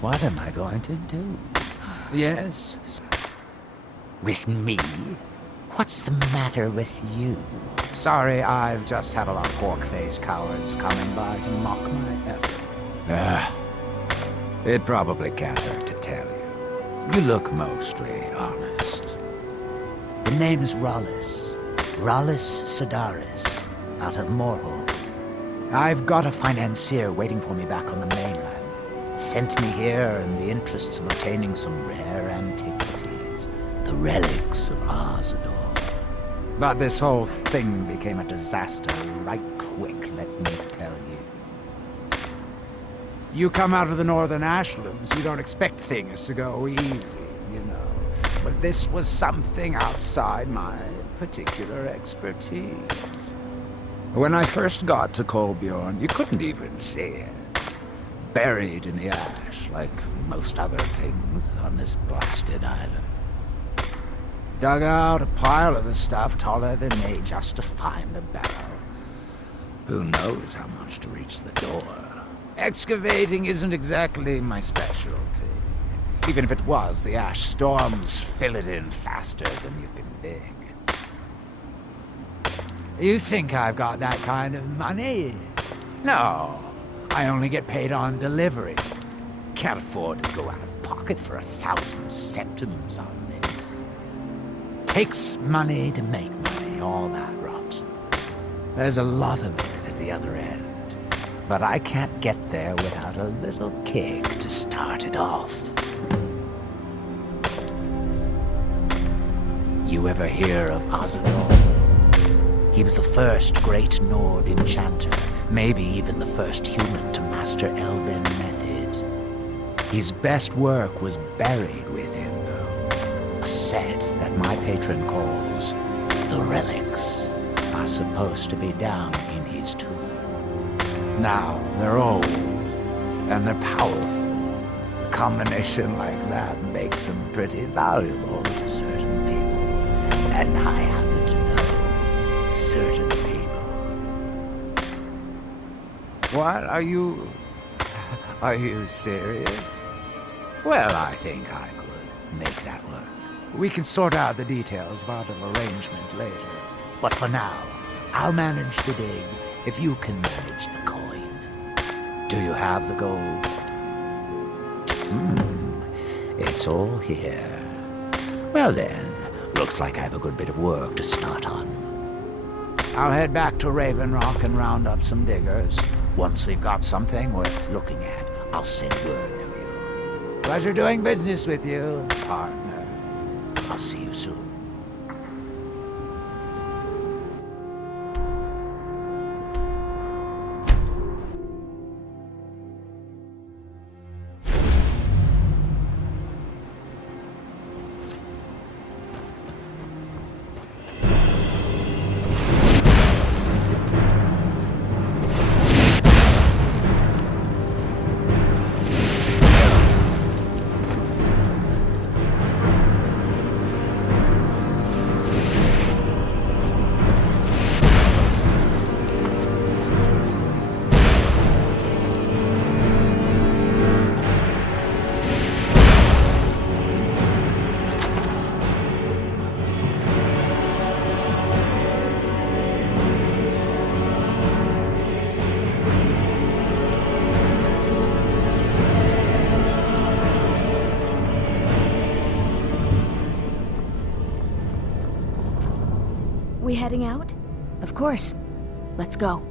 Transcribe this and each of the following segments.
What am I going to do? Yes? With me? What's the matter with you? Sorry, I've just had a lot of pork-faced cowards coming by to mock my effort. It probably can't hurt to tell you. You look mostly honest. The name's Rollis. Rollis Sedaris, out of Morhol. I've got a financier waiting for me back on the mainland. Sent me here in the interests of obtaining some rare antiquities. The relics of Arzador. But this whole thing became a disaster right quick, let me tell you. You come out of the northern ashlands, you don't expect things to go easy, you know. But this was something outside my particular expertise. When I first got to Kolbjorn, you couldn't even see it. Buried in the ash, like most other things on this blasted island. Dug out a pile of the stuff taller than me just to find the barrel. Who knows how much to reach the door? Excavating isn't exactly my specialty. Even if it was, the ash storms fill it in faster than you can dig. You think I've got that kind of money? No, I only get paid on delivery. Can't afford to go out of pocket for 1,000 septims on this. Takes money to make money, all that rot. There's a lot of it at the other end. But I can't get there without a little kick to start it off. You ever hear of Arzador? He was the first great Nord enchanter, maybe even the first human to master elven methods. His best work was buried with him, though. A set that my patron calls the relics are supposed to be down in his tomb. Now, they're old, and they're powerful. A combination like that makes them pretty valuable to certain people. And I happen to know certain people. What? Are you serious? Well, I think I could make that work. We can sort out the details of our little arrangement later. But for now, I'll manage the dig if you can manage the coin. Do you have the gold? It's all here. Well then, looks like I have a good bit of work to start on. I'll head back to Raven Rock and round up some diggers. Once we've got something worth looking at, I'll send word to you. Pleasure doing business with you, partner. I'll see you soon. We heading out? Of course. Let's go.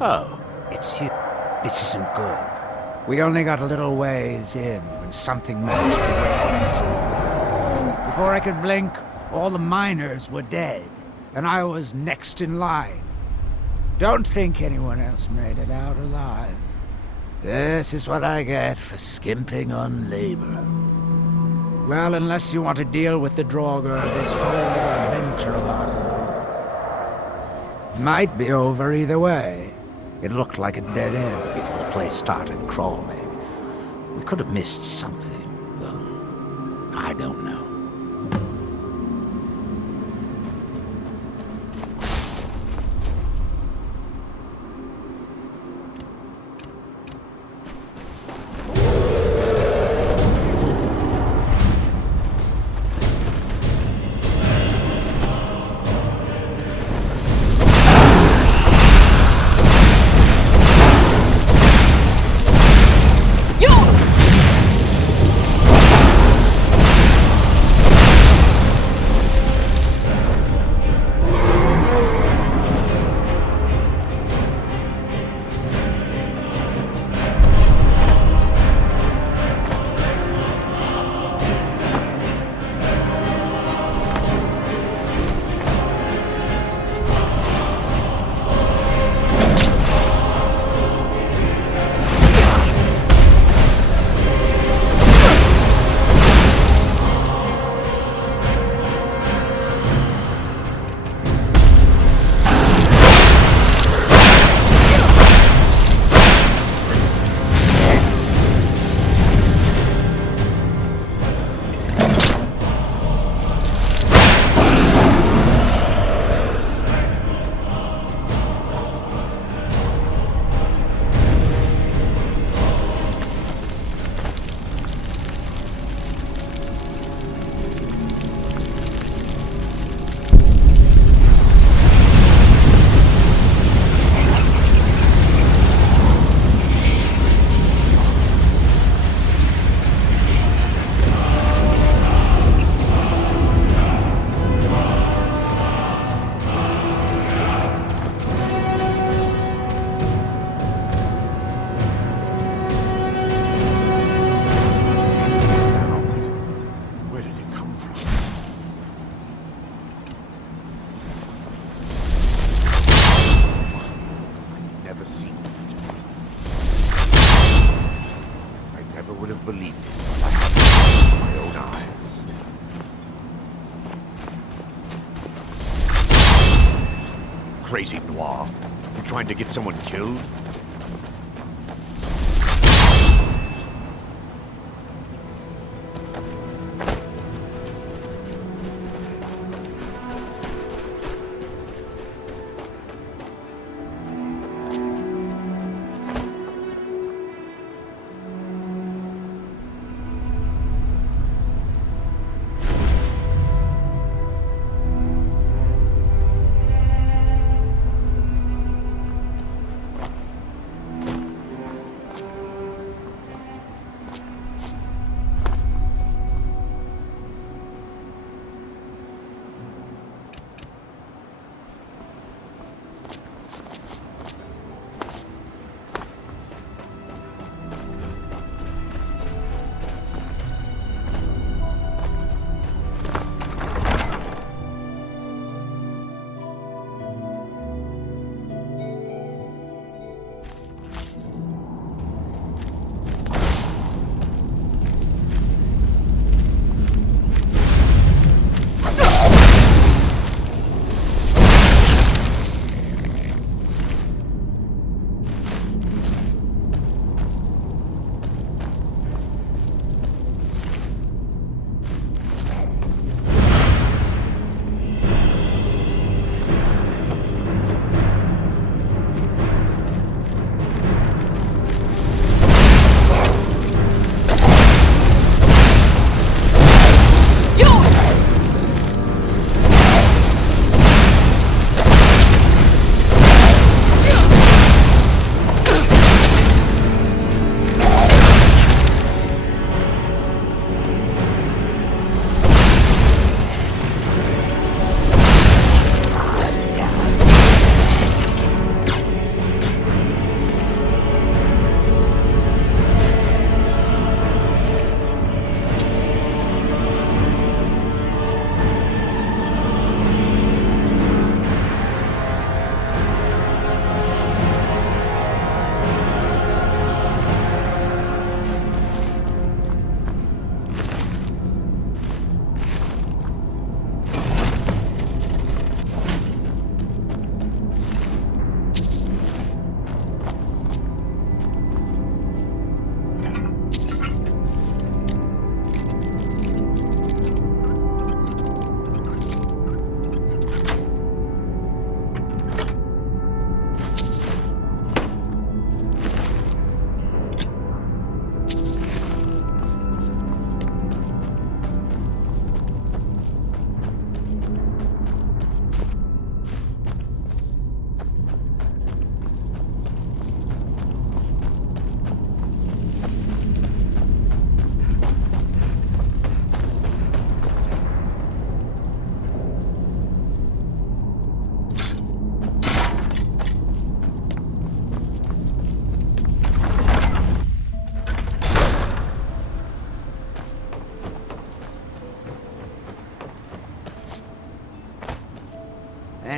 Oh, it's you. This isn't good. We only got a little ways in when something managed to wake up the Drogon. Before I could blink, all the miners were dead, and I was next in line. Don't think anyone else made it out alive. This is what I get for skimping on labor. Well, unless you want to deal with the Draugr, this whole little adventure of ours is over. Might be over either way. It looked like a dead end before the place started crawling. We could have missed something, though. I don't know. Crazy Noir. You trying to get someone killed?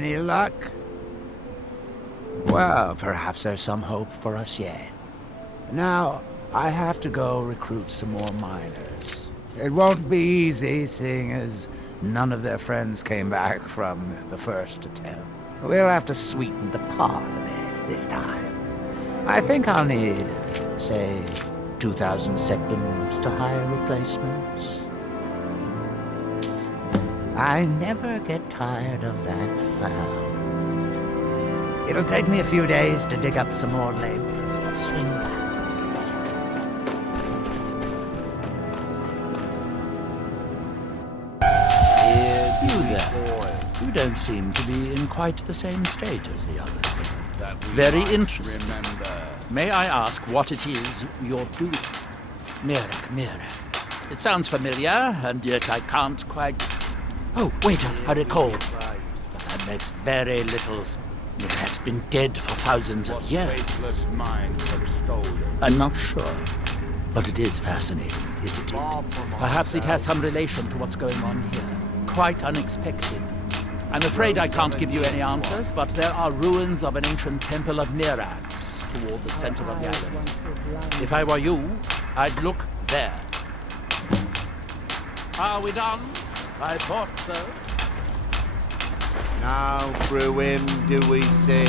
Any luck? Well, perhaps there's some hope for us yet. Now, I have to go recruit some more miners. It won't be easy, seeing as none of their friends came back from the first attempt. We'll have to sweeten the pot a bit this time. I think I'll need, say, 2,000 sequins to hire replacements. I never get tired of that sound. It'll take me a few days to dig up some more laborers, but swing back. You there. You don't seem to be in quite the same state as the others. Very interesting. May I ask what it is you're doing? Mirror. It sounds familiar, and yet I can't quite... Oh, wait, I recall. But that makes very little sense. Mirak's been dead for thousands of years. I'm not sure. But it is fascinating, isn't it? Perhaps it has some relation to what's going on here. Quite unexpected. I'm afraid I can't give you any answers, but there are ruins of an ancient temple of Mirax toward the center of the island. If I were you, I'd look there. Are we done? I thought so. Now through him do we see.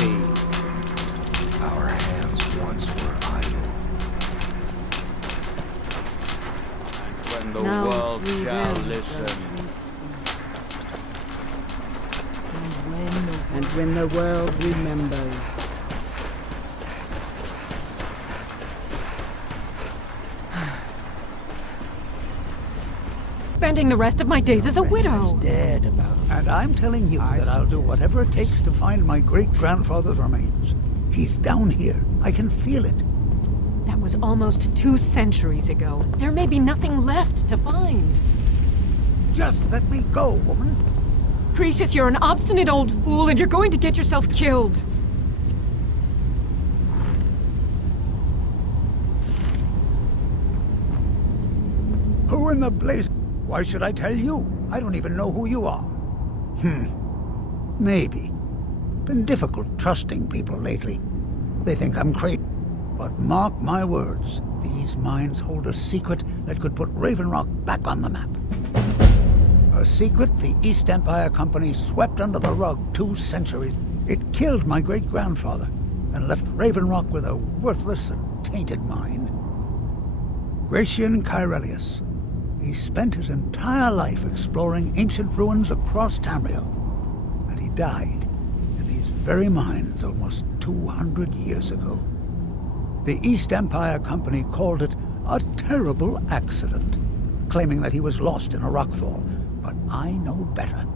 Our hands once were idle. And when the Now world through shall them listen. does he speak. And when the world remembers. Spending the rest of my days as a widow. Dead about. And I'm telling you that I'll do whatever it takes to find my great-grandfather's remains. He's down here. I can feel it. That was almost 2 centuries ago. There may be nothing left to find. Just let me go, woman. Precious, you're an obstinate old fool, and you're going to get yourself killed. Who in the blaze? Why should I tell you? I don't even know who you are. Maybe. Been difficult trusting people lately. They think I'm crazy. But mark my words, these mines hold a secret that could put Raven Rock back on the map. A secret the East Empire Company swept under the rug 2 centuries. It killed my great-grandfather and left Raven Rock with a worthless and tainted mine. Gratian Kyrelius. He spent his entire life exploring ancient ruins across Tamriel, and he died in these very mines almost 200 years ago. The East Empire Company called it a terrible accident, claiming that he was lost in a rockfall, but I know better.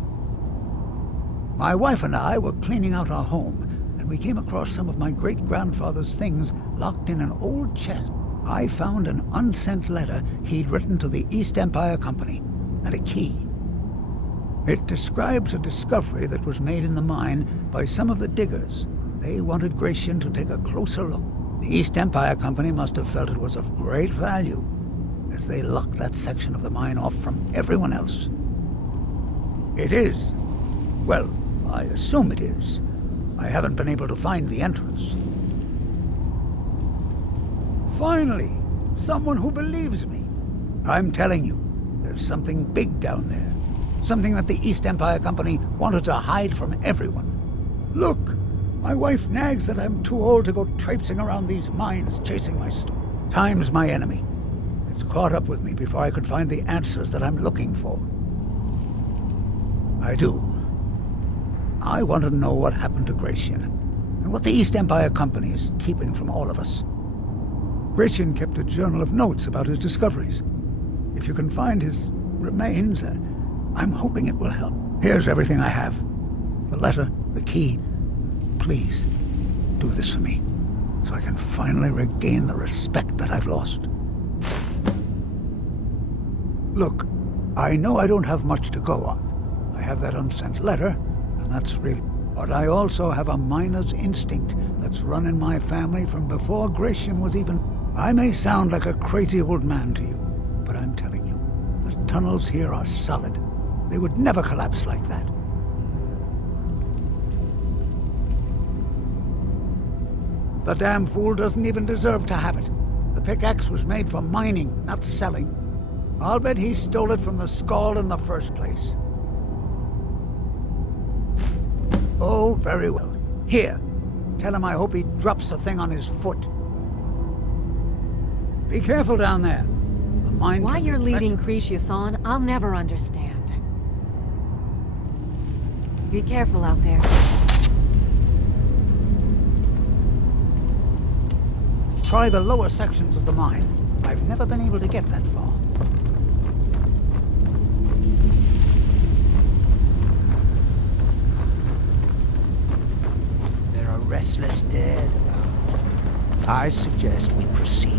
My wife and I were cleaning out our home, and we came across some of my great-grandfather's things locked in an old chest. I found an unsent letter he'd written to the East Empire Company, and a key. It describes a discovery that was made in the mine by some of the diggers. They wanted Gratian to take a closer look. The East Empire Company must have felt it was of great value, as they locked that section of the mine off from everyone else. It is. Well, I assume it is. I haven't been able to find the entrance. Finally, someone who believes me. I'm telling you, there's something big down there. Something that the East Empire Company wanted to hide from everyone. Look, my wife nags that I'm too old to go traipsing around these mines chasing my Time's my enemy. It's caught up with me before I could find the answers that I'm looking for. I do. I want to know what happened to Gratian, and what the East Empire Company is keeping from all of us. Gratian kept a journal of notes about his discoveries. If you can find his remains, I'm hoping it will help. Here's everything I have. The letter, the key. Please, do this for me, so I can finally regain the respect that I've lost. Look, I know I don't have much to go on. I have that unsent letter, and that's really... But I also have a miner's instinct that's run in my family from before Gratian was even... I may sound like a crazy old man to you, but I'm telling you, the tunnels here are solid. They would never collapse like that. The damn fool doesn't even deserve to have it. The pickaxe was made for mining, not selling. I'll bet he stole it from the Skald in the first place. Oh, very well. Here. Tell him I hope he drops the thing on his foot. Be careful down there. The mine Why can be you're leading treacherous. Cretius on, I'll never understand. Be careful out there. Try the lower sections of the mine. I've never been able to get that far. There are restless dead about. I suggest we proceed.